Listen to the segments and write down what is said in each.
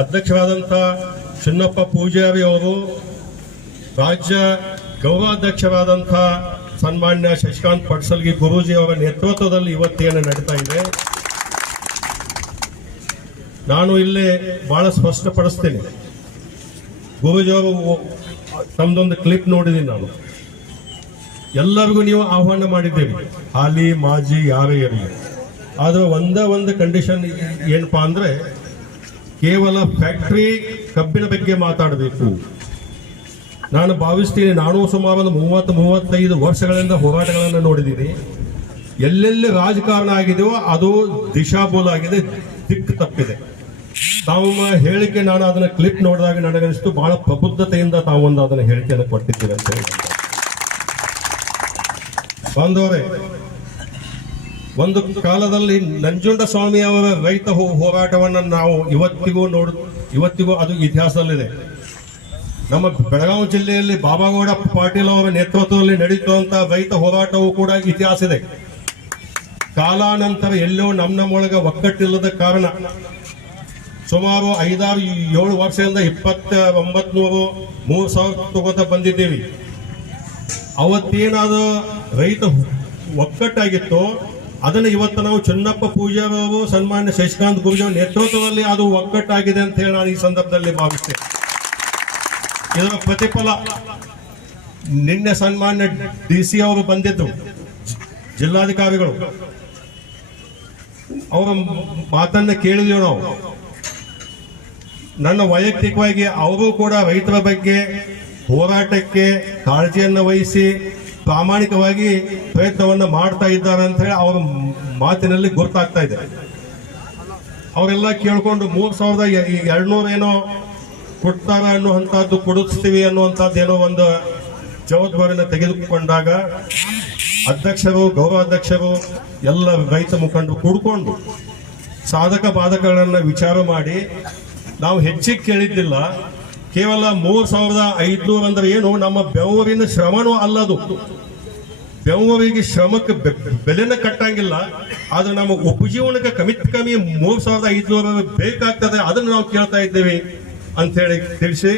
ಅಧ್ಯಕ್ಷರಾದಂಥ ಚಿನ್ನಪ್ಪ ಪೂಜಾರಿ ಅವರು, ರಾಜ್ಯ ಗೌರವಾಧ್ಯಕ್ಷರಾದಂಥ ಸನ್ಮಾನ್ಯ ಶಶಿಕಾಂತ್ ಪಡ್ಸಲ್ಗಿ ಗುರೂಜಿ ಅವರ ನೇತೃತ್ವದಲ್ಲಿ ಇವತ್ತೇನು ನಡೀತಾ ಇದೆ. ನಾನು ಇಲ್ಲಿ ಬಹಳ ಸ್ಪಷ್ಟಪಡಿಸ್ತೇನೆ. ಗುರೂಜಿ ಅವರು ತಮ್ಮದೊಂದು ಕ್ಲಿಪ್ ನೋಡಿದ್ದೀನಿ ನಾನು. ಎಲ್ಲರಿಗೂ ನೀವು ಆಹ್ವಾನ ಮಾಡಿದ್ದೀರಿ, ಹಾಲಿ ಮಾಜಿ ಯಾರೇ ಇರಲಿ. ಆದ್ರೆ ಒಂದು ಕಂಡೀಷನ್ ಏನಪ್ಪಾ ಅಂದ್ರೆ, ಕೇವಲ ಫ್ಯಾಕ್ಟ್ರಿ ಕಬ್ಬಿನ ಬಗ್ಗೆ ಮಾತಾಡಬೇಕು. ನಾನು ಭಾವಿಸ್ತೀನಿ, ನಾನು ಸುಮಾರು 30-35 ವರ್ಷಗಳಿಂದ ಹೋರಾಟಗಳನ್ನು ನೋಡಿದ್ದೀನಿ. ಎಲ್ಲೆಲ್ಲಿ ರಾಜಕಾರಣ ಆಗಿದೆಯೋ ಅದು ದಿಶಾಬೋಲ ಆಗಿದೆ, ದಿಕ್ಕು ತಪ್ಪಿದೆ. ತಾವು ಹೇಳಿಕೆ ನಾನು ಅದನ್ನ ಕ್ಲಿಪ್ ನೋಡಿದಾಗ ನನಗನಿಸ್ತು, ಬಹಳ ಪ್ರಬುದ್ಧತೆಯಿಂದ ತಾವೊಂದು ಅದನ್ನ ಹೇಳಿಕೆಯನ್ನು ಕೊಟ್ಟಿದ್ದೀರಿ ಅಂತ ಹೇಳಿ. ಬಾಂಧವರೇ, ಒಂದು ಕಾಲದಲ್ಲಿ ನಂಜುಂಡಸ್ವಾಮಿ ಅವರ ರೈತ ಹೋರಾಟವನ್ನು ನಾವು ಇವತ್ತಿಗೂ ಅದು ಇತಿಹಾಸದಲ್ಲಿದೆ. ನಮ್ಮ ಬೆಳಗಾವಿ ಜಿಲ್ಲೆಯಲ್ಲಿ ಬಾಬಾಗೌಡ ಪಾಟೀಲ್ ಅವರ ನೇತೃತ್ವದಲ್ಲಿ ನಡೆಯುವಂತ ರೈತ ಹೋರಾಟವೂ ಕೂಡ ಇತಿಹಾಸ ಇದೆ. ಕಾಲಾನಂತರ ಎಲ್ಲೋ ನಮ್ಮೊಳಗೆ ಒಕ್ಕಟ್ಟಿಲ್ಲದ ಕಾರಣ ಸುಮಾರು 5-7 ವರ್ಷದಿಂದ 29,000-3,000 ತಗೋತ ಬಂದಿದ್ದೇವೆ. ಅವತ್ತೇನಾದ ರೈತ ಒಕ್ಕಟ್ಟಾಗಿತ್ತು, ಅದನ್ನು ಇವತ್ತು ನಾವು ಚಿನ್ನಪ್ಪ ಪೂಜಾರಿ ಅವರು, ಸನ್ಮಾನ್ಯ ಶಶಿಕಾಂತ್ ಗುರೂಜಿ ಅವರ ನೇತೃತ್ವದಲ್ಲಿ ಅದು ಒಕ್ಕಟ್ಟಾಗಿದೆ ಅಂತ ಹೇಳಿ ನಾನು ಈ ಸಂದರ್ಭದಲ್ಲಿ ಭಾವಿಸ್ತೇನೆ. ಇದರ ಪ್ರತಿಫಲ ನಿನ್ನೆ ಸನ್ಮಾನ್ಯ DC ಅವರು ಬಂದಿದ್ದು, ಜಿಲ್ಲಾಧಿಕಾರಿಗಳು ಅವರ ಮಾತನ್ನ ಕೇಳಿದೆವು ನಾವು. ನನ್ನ ವೈಯಕ್ತಿಕವಾಗಿ ಅವರು ಕೂಡ ರೈತರ ಬಗ್ಗೆ ಹೋರಾಟಕ್ಕೆ ಕಾಳಜಿಯನ್ನು ವಹಿಸಿ ಪ್ರಾಮಾಣಿಕವಾಗಿ ಪ್ರಯತ್ನವನ್ನು ಮಾಡ್ತಾ ಇದ್ದಾರೆ ಅಂತ ಹೇಳಿ ಅವರ ಮಾತಿನಲ್ಲಿ ಗೊತ್ತಾಗ್ತಾ ಇದೆ. ಅವರೆಲ್ಲ ಕೇಳ್ಕೊಂಡು 3,200 ಏನೋ ಕೊಡ್ತಾರ ಅನ್ನುವಂಥದ್ದು, ಕೊಡಿಸ್ತೀವಿ ಅನ್ನುವಂಥದ್ದು ಏನೋ ಒಂದು ಜವಾಬ್ದಾರಿಯನ್ನು ತೆಗೆದುಕೊಂಡಾಗ ಅಧ್ಯಕ್ಷರು, ಗೌರವಾಧ್ಯಕ್ಷರು, ಎಲ್ಲ ರೈತ ಮುಖಂಡರು ಕೂಡ್ಕೊಂಡು ಸಾಧಕ ಬಾಧಕಗಳನ್ನು ವಿಚಾರ ಮಾಡಿ, ನಾವು ಹೆಚ್ಚಿಗೆ ಕೇಳಿದ್ದಿಲ್ಲ, ಕೇವಲ 3,500 ಅಂದ್ರೆ ಏನು, ನಮ್ಮ ಬೆವರಿನ ಶ್ರಮನೂ ಅಲ್ಲದು. ಬೆವರಿಗೆ ಶ್ರಮಕ್ಕೆ ಬೆಲೆನ ಕಟ್ಟಂಗಿಲ್ಲ, ಆದ್ರೆ ನಮ್ಮ ಉಪಜೀವನಕ್ಕೆ ಕಮ್ಮಿ 3,500 ಬೇಕಾಗ್ತದೆ, ಅದನ್ನು ನಾವು ಕೇಳ್ತಾ ಇದ್ದೇವೆ ಅಂತ ಹೇಳಿ ತಿಳಿಸಿ,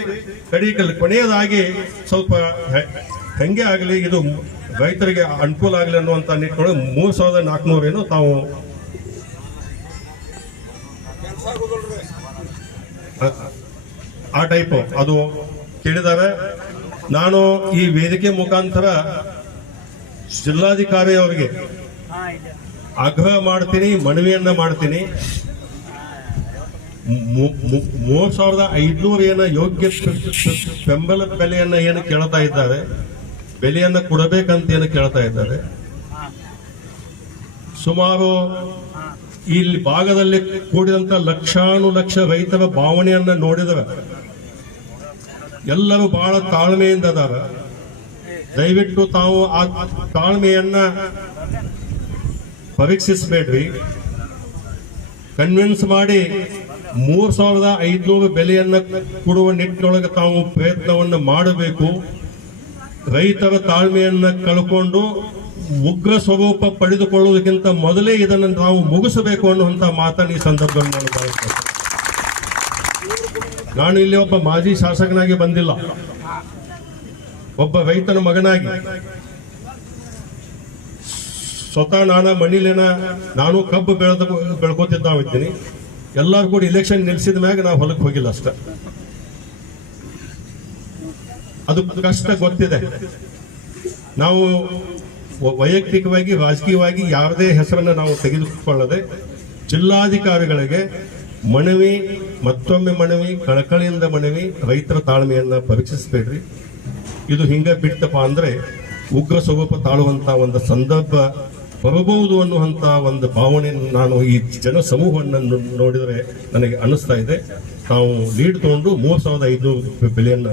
ಕೊನೆಯದಾಗಿ ಸ್ವಲ್ಪ ಹೆಂಗೆ ಆಗಲಿ ಇದು ರೈತರಿಗೆ ಅನುಕೂಲ ಆಗಲಿ ಅನ್ನುವಂತ ನಿಟ್ಟಿನೊಳಗೆ 3,400 ಏನು ತಾವು ಆ ಟೈಪ್ ಅದು ಕೇಳಿದ್ದಾರೆ. ನಾನು ಈ ವೇದಿಕೆ ಮುಖಾಂತರ ಜಿಲ್ಲಾಧಿಕಾರಿ ಅವರಿಗೆ ಆಗ್ರಹ ಮಾಡ್ತೀನಿ, ಮನವಿಯನ್ನ ಮಾಡ್ತೀನಿ. 3,500 ಏನ ಯೋಗ್ಯ ಬೆಂಬಲ ಬೆಲೆಯನ್ನ ಏನು ಕೇಳ್ತಾ ಇದ್ದಾರೆ, ಬೆಲೆಯನ್ನ ಕೊಡಬೇಕಂತ ಏನು ಕೇಳ್ತಾ ಇದ್ದಾರೆ. ಸುಮಾರು ಇಲ್ಲಿ ಭಾಗದಲ್ಲಿ ಕೂಡಿದಂತ ಲಕ್ಷಾನುಲಕ್ಷ ರೈತರ ಭಾವನೆಯನ್ನ ನೋಡಿದರೆ ಎಲ್ಲರೂ ಬಹಳ ತಾಳ್ಮೆಯಿಂದ ಅದಾರ. ದಯವಿಟ್ಟು ತಾವು ಆ ತಾಳ್ಮೆಯನ್ನ ಪರೀಕ್ಷಿಸಬೇಡ್ರಿ, ಕನ್ವಿನ್ಸ್ ಮಾಡಿ 3,500 ಬೆಲೆಯನ್ನ ಕೊಡುವ ನಿಟ್ಟಿನೊಳಗೆ ತಾವು ಪ್ರಯತ್ನವನ್ನು ಮಾಡಬೇಕು. ರೈತರ ತಾಳ್ಮೆಯನ್ನ ಕಳ್ಕೊಂಡು ಉಗ್ರ ಸ್ವರೂಪ ಪಡೆದುಕೊಳ್ಳುವುದಕ್ಕಿಂತ ಮೊದಲೇ ಇದನ್ನು ನಾವು ಮುಗಿಸಬೇಕು ಅನ್ನುವಂತ ಮಾತನ್ನು ಈ ಸಂದರ್ಭದಲ್ಲಿ ನಾನು ಭಾವಿಸ್ತೇನೆ. ನಾನು ಇಲ್ಲಿ ಒಬ್ಬ ಮಾಜಿ ಶಾಸಕನಾಗಿ ಬಂದಿಲ್ಲ, ಒಬ್ಬ ರೈತನ ಮಗನಾಗಿ ಸ್ವತಃ ನಾನು ಕಬ್ಬು ಬೆಳ್ಕೋತಿದ್ದಾವಿದ್ದೀನಿ. ಎಲ್ಲರೂ ಕೂಡ ಇಲೆಕ್ಷನ್ ನಿಲ್ಲಿಸಿದ ಮ್ಯಾಗ ನಾವು ಹೊಲಕ್ಕೆ ಹೋಗಿಲ್ಲ ಅಷ್ಟ. ಅದು ಕಷ್ಟ ಗೊತ್ತಿದೆ. ನಾವು ವೈಯಕ್ತಿಕವಾಗಿ, ರಾಜಕೀಯವಾಗಿ ಯಾರದೇ ಹೆಸರನ್ನು ನಾವು ತೆಗೆದುಕೊಳ್ಳದೆ ಜಿಲ್ಲಾಧಿಕಾರಿಗಳಿಗೆ ಮತ್ತೊಮ್ಮೆ ಮನವಿ, ಕಳಕಳಿಯಿಂದ ಮನವಿ, ರೈತರ ತಾಳ್ಮೆಯನ್ನ ಪರೀಕ್ಷಿಸಬೇಡ್ರಿ. ಇದು ಹಿಂಗ ಬಿಟ್ಟಪ್ಪ ಅಂದ್ರೆ ಉಗ್ರ ಸ್ವರೂಪ ತಾಳುವಂತ ಒಂದು ಸಂದರ್ಭ ಬರಬಹುದು ಅನ್ನುವಂತ ಒಂದು ಭಾವನೆ ನಾನು ಈ ಜನ ಸಮೂಹವನ್ನು ನೋಡಿದರೆ ನನಗೆ ಅನ್ನಿಸ್ತಾ ಇದೆ. ನಾವು ಲೀಡ್ ತಗೊಂಡು 3,500 ಬೆಲೆಯನ್ನ